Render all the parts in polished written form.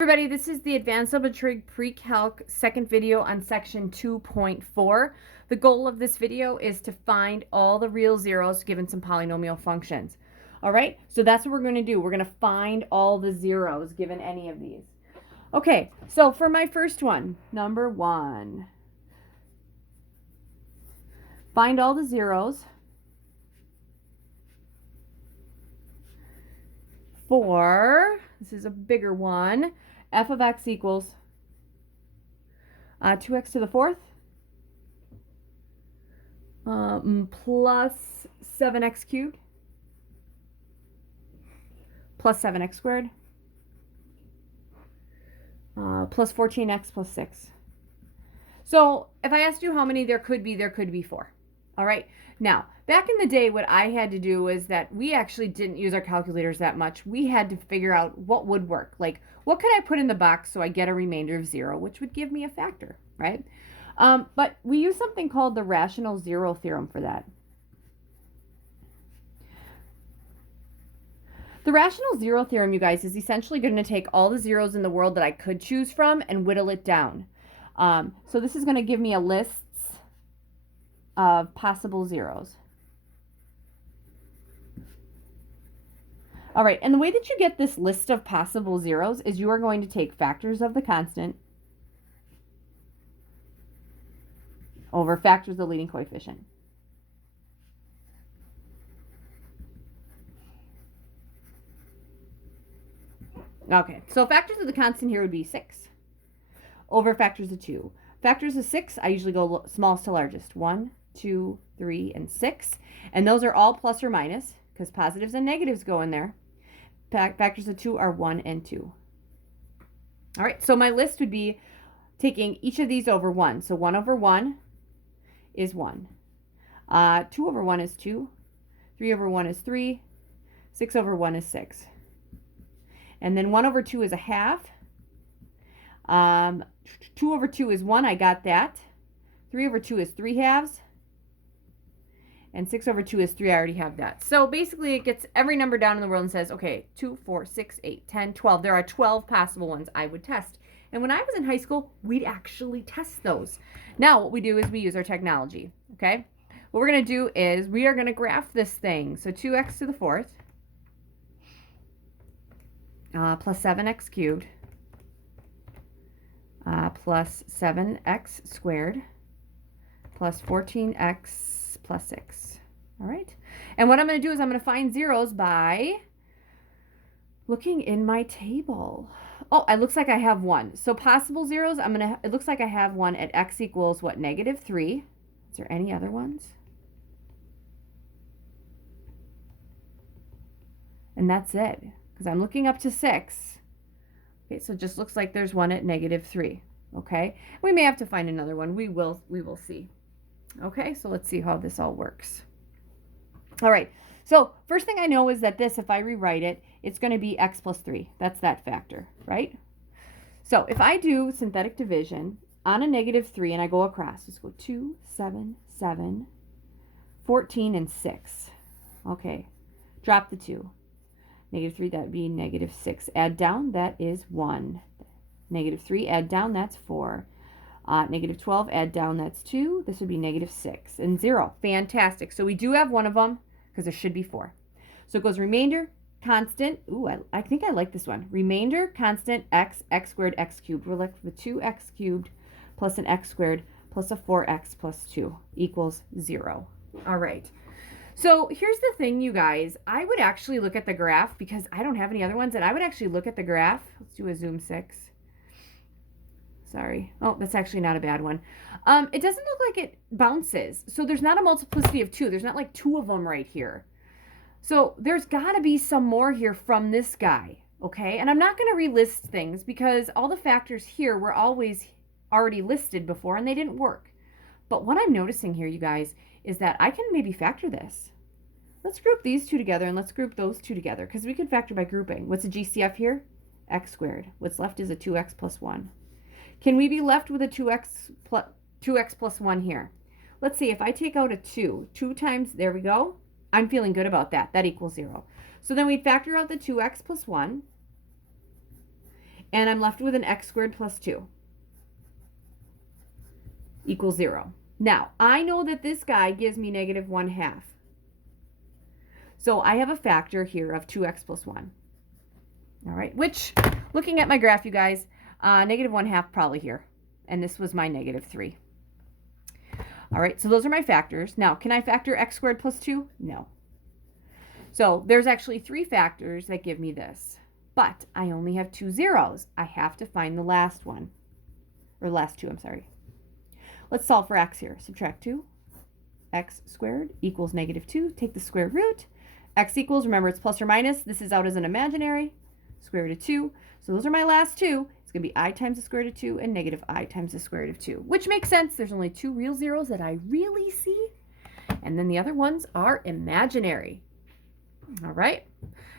Everybody, this is the Advanced Double Trig Pre-Calc second video on section 2.4. The goal of this video is to find all the real zeros given some polynomial functions. All right, so that's what we're going to do. We're going to find all the zeros given any of these. Okay, so for my first one, number 1, find all the zeros for, this is a bigger one, f of x equals 2x to the fourth plus 7x cubed plus 7x squared plus 14x plus 6. So if I asked you how many there could be 4. All right. Now, back in the day, what I had to do was that we actually didn't use our calculators that much. We had to figure out what would work. Like, what could I put in the box so I get a remainder of 0, which would give me a factor, right? But we use something called the rational zero theorem for that. The rational zero theorem, you guys, is essentially going to take all the zeros in the world that I could choose from and whittle it down. So this is going to give me a list of possible zeros. All right, and the way that you get this list of possible zeros is you are going to take factors of the constant over factors of the leading coefficient. Okay, so factors of the constant here would be 6 over factors of 2. Factors of 6, I usually go smallest to largest. 1, 2, 3, and 6. And those are all plus or minus because positives and negatives go in there. Factors of 2 are 1 and 2. All right, so my list would be taking each of these over 1. So 1 over 1 is 1. 2 over 1 is 2. 3 over 1 is 3. 6 over 1 is 6. And then 1 over 2 is a half. 2 over 2 is 1. I got that. 3 over 2 is 3 halves. And 6 over 2 is 3. I already have that. So basically it gets every number down in the world and says, okay, 2, 4, 6, 8, 10, 12. There are 12 possible ones I would test. And when I was in high school, we'd actually test those. Now what we do is we use our technology, okay? What we're going to do is we are going to graph this thing. So 2x to the fourth plus 7x cubed plus 7x squared plus 14x plus 6. All right. And what I'm going to do is I'm going to find zeros by looking in my table. Oh, it looks like I have one. So possible zeros, it looks like I have one at x equals what, -3. Is there any other ones? And that's it, because I'm looking up to 6. Okay, so it just looks like there's one at -3. Okay, we may have to find another one. We will see. Okay, so let's see how this all works. All right, so first thing I know is that this, if I rewrite it, it's going to be x plus 3. That's that factor, right? So if I do synthetic division on a -3 and I go across, let's go 2, 7, 7, 14, and 6. Okay, drop the 2. -3, that would be -6. Add down, that is 1. -3, add down, that's 4. -12, add down, that's 2. This would be -6 and 0. Fantastic. So we do have one of them because there should be 4. So it goes remainder, constant. Ooh, I think I like this one. Remainder, constant, x squared, x cubed. We're left with 2x cubed plus an x squared plus a 4x plus 2 equals 0. All right. So here's the thing, you guys. I would actually look at the graph because I don't have any other ones, and I would actually look at the graph. Let's do a zoom 6. Sorry. Oh, that's actually not a bad one. It doesn't look like it bounces. So there's not a multiplicity of 2. There's not like 2 of them right here. So there's got to be some more here from this guy, okay? And I'm not going to relist things because all the factors here were always already listed before and they didn't work. But what I'm noticing here, you guys, is that I can maybe factor this. Let's group these two together and let's group those two together because we can factor by grouping. What's a GCF here? X squared. What's left is a 2x plus 1. Can we be left with a 2x plus 1 here? Let's see, if I take out a 2 times, there we go. I'm feeling good about that. That equals 0. So then we'd factor out the 2x plus 1. And I'm left with an x squared plus 2 equals 0. Now, I know that this guy gives me negative 1/2. So I have a factor here of 2x plus 1. All right, which, looking at my graph, you guys, negative 1/2 probably here. And this was my negative 3. All right, so those are my factors. Now, can I factor x squared plus 2? No. So there's actually 3 factors that give me this. But I only have 2 zeros. I have to find the last one. Or last 2, I'm sorry. Let's solve for x here. Subtract 2. X squared equals negative 2. Take the square root. X equals, remember it's plus or minus. This is out as an imaginary. Square root of 2. So those are my last 2. It's going to be I times the square root of 2 and negative I times the square root of 2, which makes sense. There's only 2 real zeros that I really see, and then the other ones are imaginary. All right.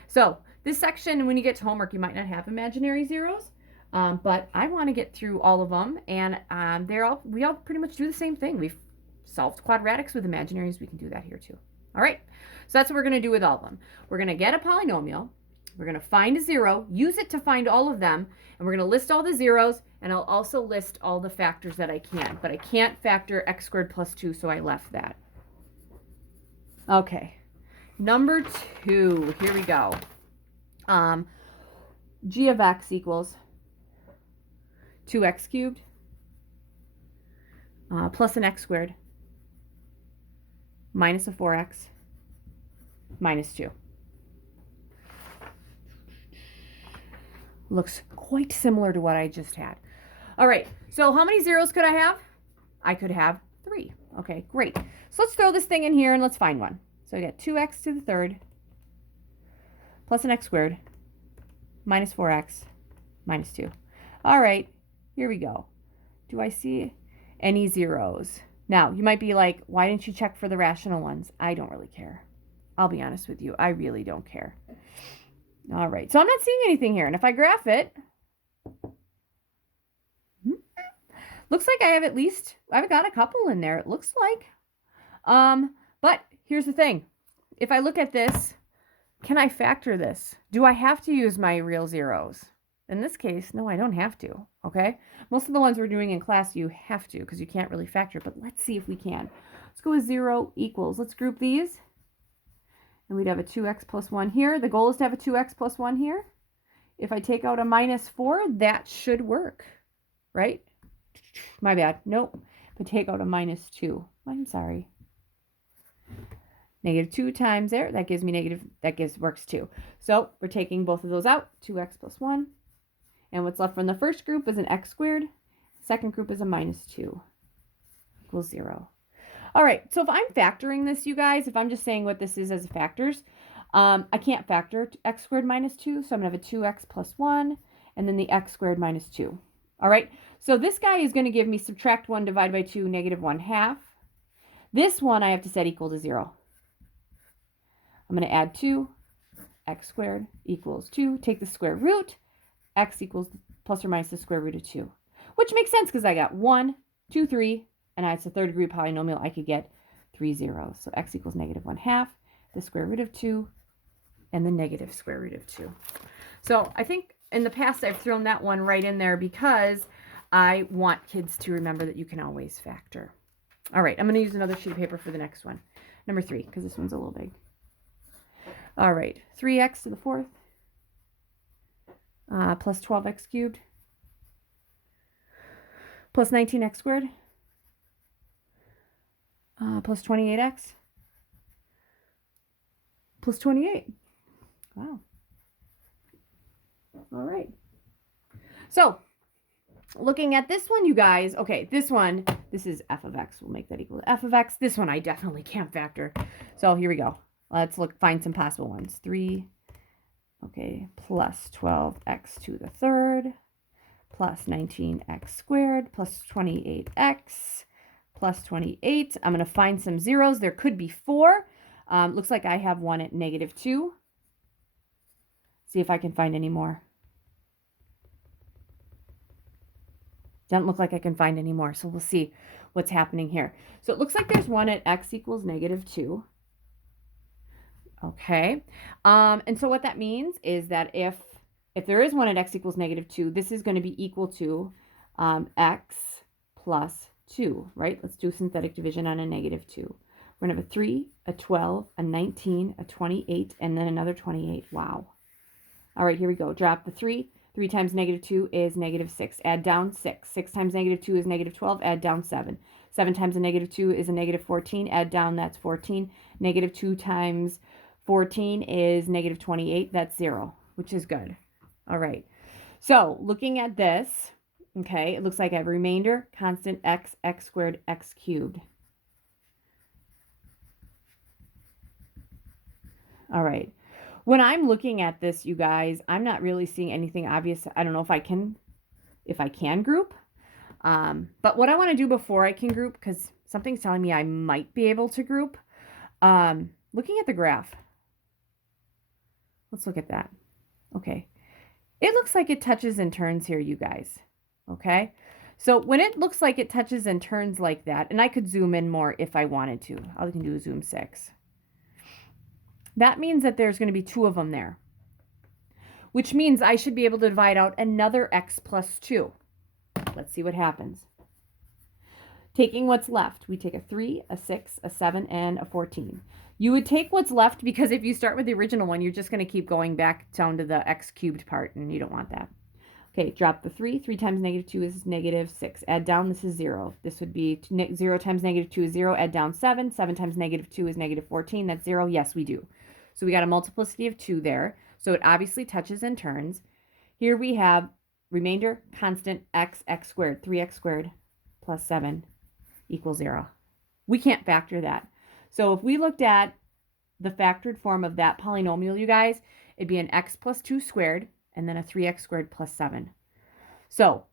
So this section, when you get to homework, you might not have imaginary zeros, but I want to get through all of them, and we all pretty much do the same thing. We've solved quadratics with imaginaries. We can do that here too. All right. So that's what we're going to do with all of them. We're going to get a polynomial. We're going to find a 0, use it to find all of them, and we're going to list all the zeros, and I'll also list all the factors that I can, but I can't factor x squared plus 2, so I left that. Okay, number 2, here we go. G of x equals 2x cubed plus an x squared minus a 4x minus 2. Looks quite similar to what I just had. All right, so how many zeros could I have? I could have 3. Okay, great. So let's throw this thing in here and let's find one. So I got 2x to the third plus an x squared minus 4x minus 2. All right, here we go. Do I see any zeros? Now, you might be like, why didn't you check for the rational ones? I don't really care. I'll be honest with you. I really don't care. All right, so I'm not seeing anything here. And if I graph it, looks like I've got a couple in there, it looks like. But here's the thing. If I look at this, can I factor this? Do I have to use my real zeros? In this case, no, I don't have to, okay? Most of the ones we're doing in class, you have to because you can't really factor, but let's see if we can. Let's go with 0 equals. Let's group these. And we'd have a 2x plus 1 here. The goal is to have a 2x plus 1 here. If I take out a minus 4, that should work, right? My bad. Nope. If I take out a minus 2, I'm sorry. Negative 2 times there, that gives me negative, works 2. So we're taking both of those out, 2x plus 1. And what's left from the first group is an x squared. Second group is a minus 2 equals 0. All right, so if I'm factoring this, you guys, if I'm just saying what this is as factors, I can't factor x squared minus 2, so I'm going to have a 2x plus 1, and then the x squared minus 2. All right, so this guy is going to give me subtract 1 divided by 2, negative 1/2. This one I have to set equal to 0. I'm going to add 2, x squared equals 2. Take the square root, x equals plus or minus the square root of 2, which makes sense because I got 1, 2, 3, and it's a third degree polynomial. I could get 3 zeros. So x equals negative 1/2, the square root of 2, and the negative square root of 2. So I think in the past I've thrown that one right in there because I want kids to remember that you can always factor. All right, I'm going to use another sheet of paper for the next one. Number 3, because this one's a little big. All right, 3x to the 4th plus 12x cubed plus 19x squared plus 28x plus 28. Wow. All right. So looking at this one, you guys, okay, this is f of x. We'll make that equal to f of x. This one I definitely can't factor. So here we go. Let's find some possible ones. 3, okay, plus 12x to the third plus 19x squared plus 28x plus 28. I'm going to find some zeros. There could be 4. Looks like I have one at negative 2. See if I can find any more. Doesn't look like I can find any more, so we'll see what's happening here. So it looks like there's one at x equals negative 2. Okay, and so what that means is that if if there is 1 at x equals negative 2, this is going to be equal to x plus 2, right? Let's do synthetic division on a negative 2. We're going to have a 3, a 12, a 19, a 28, and then another 28. Wow. All right, here we go. Drop the 3. 3 times negative 2 is negative 6. Add down 6. 6 times negative 2 is negative 12. Add down 7. 7 times a negative 2 is a negative 14. Add down, that's 14. Negative 2 times 14 is negative 28. That's 0, which is good. All right. So looking at this, okay, it looks like I have a remainder, constant x, x squared, x cubed. All right. When I'm looking at this, you guys, I'm not really seeing anything obvious. I don't know if I can group. But what I want to do before I can group, because something's telling me I might be able to group, looking at the graph. Let's look at that. Okay. It looks like it touches and turns here, you guys. Okay. So when it looks like it touches and turns like that, and I could zoom in more if I wanted to. I can do a zoom 6. That means that there's going to be 2 of them there, which means I should be able to divide out another x plus 2. Let's see what happens. Taking what's left, we take a 3, a 6, a 7, and a 14. You would take what's left because if you start with the original one, you're just going to keep going back down to the x cubed part, and you don't want that. Okay, drop the 3. 3 times negative 2 is negative 6. Add down, this is 0. This would be 0 times negative 2 is 0. Add down 7. 7 times negative 2 is negative 14. That's 0. Yes, we do. So we got a multiplicity of 2 there. So it obviously touches and turns. Here we have remainder, constant, x, x squared. 3x squared plus 7 equals 0. We can't factor that. So if we looked at the factored form of that polynomial, you guys, it'd be an x plus 2 squared and then a 3x squared plus 7. So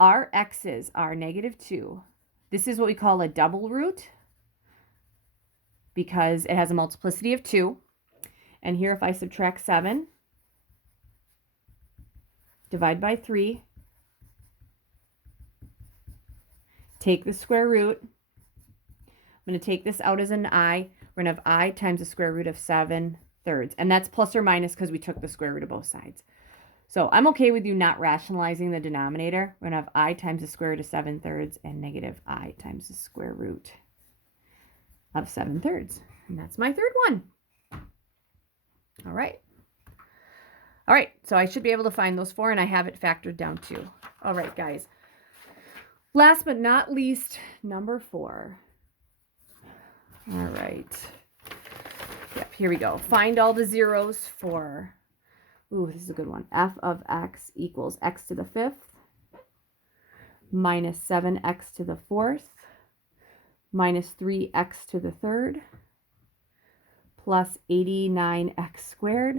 our x's are negative 2. This is what we call a double root because it has a multiplicity of 2. And here if I subtract 7, divide by 3, take the square root. I'm going to take this out as an I. We're going to have I times the square root of 7 thirds. And that's plus or minus because we took the square root of both sides. So I'm okay with you not rationalizing the denominator. We're going to have I times the square root of 7 thirds and negative I times the square root of 7 thirds. And that's my third one. All right. All right, so I should be able to find those 4, and I have it factored down too. All right, guys. Last but not least, number 4. All right. Yep, here we go. Find all the zeros for, ooh, this is a good one. F of x equals x to the 5th minus 7x to the 4th minus 3x to the 3rd plus 89x squared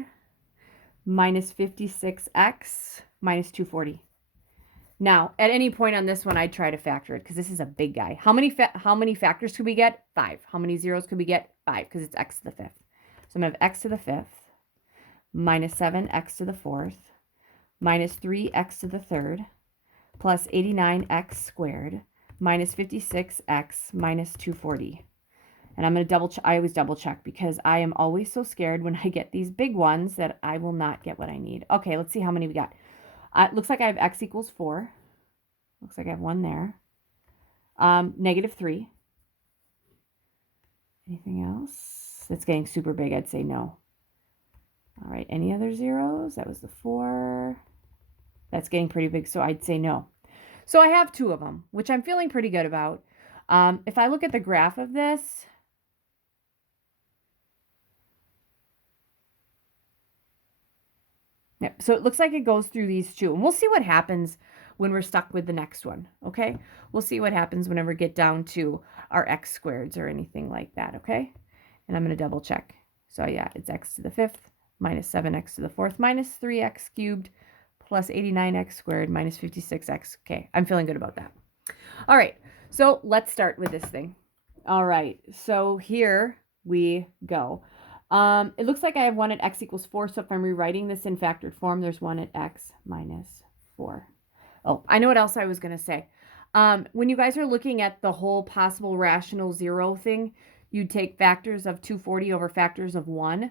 minus 56x minus 240. Now, at any point on this one, I'd try to factor it because this is a big guy. How many factors could we get? 5. How many zeros could we get? 5 because it's x to the 5th. So I'm going to have x to the 5th minus 7x to the 4th minus 3x to the 3rd plus 89x squared minus 56x minus 240. And I'm going to I always double check because I am always so scared when I get these big ones that I will not get what I need. Okay, let's see how many we got. It looks like I have x equals 4. Looks like I have 1 there. Negative 3. Anything else? That's getting super big. I'd say no. All right, any other zeros? That was the 4. That's getting pretty big, so I'd say no. So I have 2 of them, which I'm feeling pretty good about. If I look at the graph of this, yep, so it looks like it goes through these 2. And we'll see what happens when we're stuck with the next one, okay? We'll see what happens whenever we get down to our x squareds or anything like that, okay? And I'm going to double check. So yeah, it's x to the 5th minus 7x to the 4th minus 3x cubed plus 89x squared minus 56x. Okay, I'm feeling good about that. All right, so let's start with this thing. All right, so here we go. It looks like I have 1 at x equals 4, so if I'm rewriting this in factored form, there's 1 at x minus 4. Oh, I know what else I was going to say. When you guys are looking at the whole possible rational 0 thing, you take factors of 240 over factors of 1.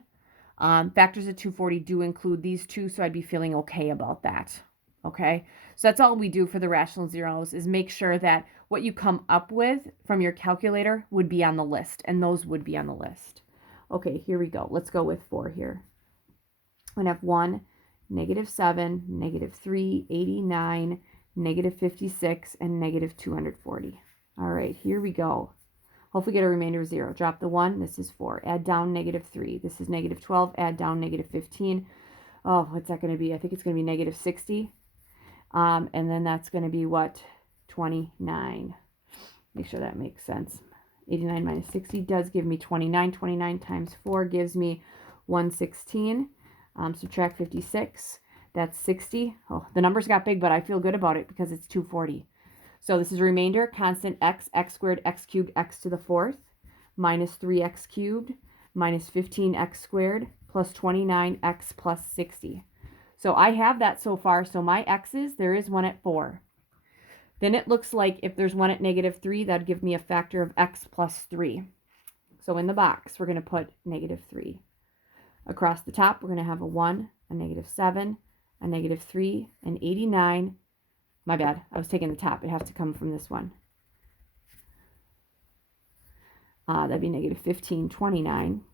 Factors of 240 do include these two, so I'd be feeling okay about that. Okay, so that's all we do for the rational zeros, is make sure that what you come up with from your calculator would be on the list, and those would be on the list. Okay, here we go. Let's go with 4 here. I'm going to have 1, -7, -3, 89, -56, and -240. All right, here we go. Hopefully get a remainder of 0. Drop the 1. This is 4. Add down -3. This is -12. Add down -15. Oh, what's that going to be? I think it's going to be -60. And then that's going to be what? 29. Make sure that makes sense. 89 minus 60 does give me 29. 29 times 4 gives me 116. Subtract 56. That's 60. Oh, the numbers got big, but I feel good about it because it's 240. So this is a remainder, constant x squared, x cubed, x to the 4th, minus 3x cubed, minus 15x squared, plus 29x plus 60. So I have that so far. So my x's, there is one at 4. Then it looks like if there's one at -3, that'd give me a factor of x plus 3. So in the box, we're going to put -3. Across the top, we're going to have a 1, a -7, a -3, an 89. My bad, I was taking the top. It has to come from this one. That'd be -15, 29.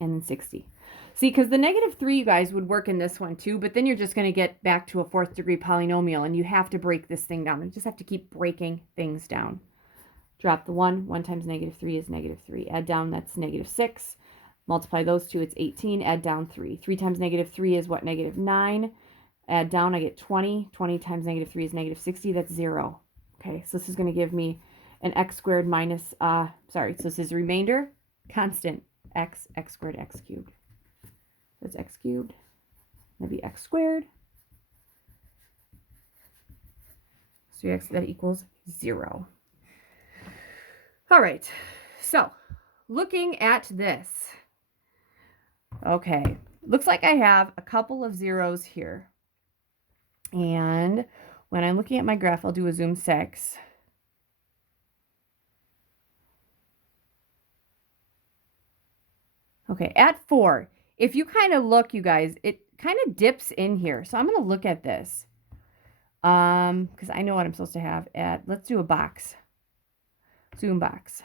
And then 60. See, because the -3, you guys, would work in this one too, but then you're just going to get back to a 4th degree polynomial, and you have to break this thing down. You just have to keep breaking things down. Drop the 1. 1 times -3 is -3. Add down, that's -6. Multiply those two, it's 18. Add down 3. 3 times -3 is what? -9. Add down, I get 20. 20 times -3 is -60. That's 0. Okay, so this is going to give me an x squared minus, so this is a remainder, constant, x squared, x cubed. That's x cubed. That'd be x squared. So that equals 0. All right, so looking at this, okay, looks like I have a couple of zeros here. And when I'm looking at my graph, I'll do a zoom 6. Okay, at 4, if you kind of look, you guys, it kind of dips in here. So I'm going to look at this because I know what I'm supposed to have at, let's do a box. Zoom box.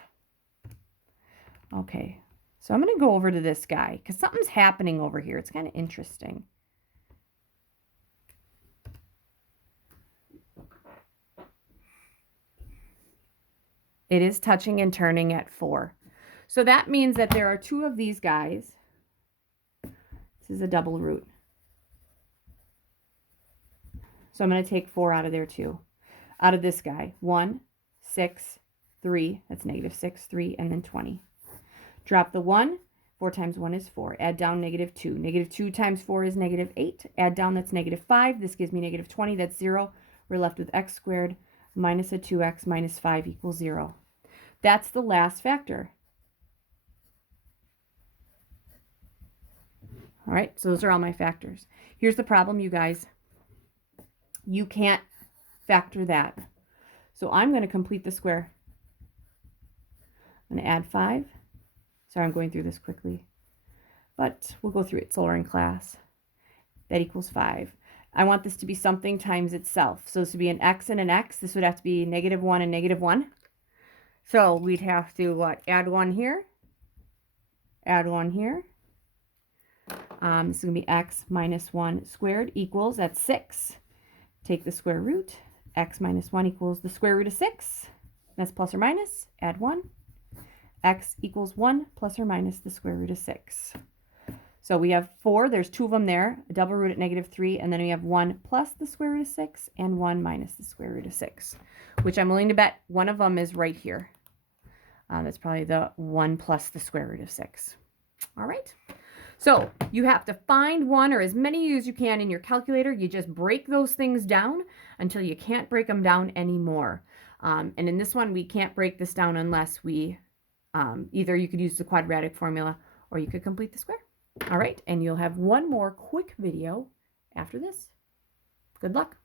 Okay, so I'm going to go over to this guy because something's happening over here. It's kind of interesting. It is touching and turning at 4. So that means that there are 2 of these guys. This is a double root. So I'm going to take 4 out of there too. Out of this guy. 1, 6, 3. That's -6, 3, and then 20. Drop the 1. 4 times 1 is 4. Add down -2. -2 times 4 is -8. Add down, that's -5. This gives me -20. That's 0. We're left with x squared minus a 2x minus 5 equals 0. That's the last factor. All right, so those are all my factors. Here's the problem, you guys. You can't factor that. So I'm going to complete the square. I'm going to add 5. Sorry, I'm going through this quickly, but we'll go through it slower in class. That equals 5. I want this to be something times itself. So this would be an x and an x. This would have to be -1 and -1. So we'd have to what? Add 1 here. Add 1 here. This is going to be x minus 1 squared equals, that's 6. Take the square root. X minus 1 equals the square root of 6. That's plus or minus. Add 1. X equals 1 plus or minus the square root of 6. So we have 4. There's 2 of them there. A double root at -3. And then we have 1 plus the square root of 6 and 1 minus the square root of 6, which I'm willing to bet one of them is right here. That's probably the 1 plus the square root of 6. All right. So you have to find one or as many as you can in your calculator. You just break those things down until you can't break them down anymore. And in this one, we can't break this down unless we, either you could use the quadratic formula or you could complete the square. All right, and you'll have one more quick video after this. Good luck.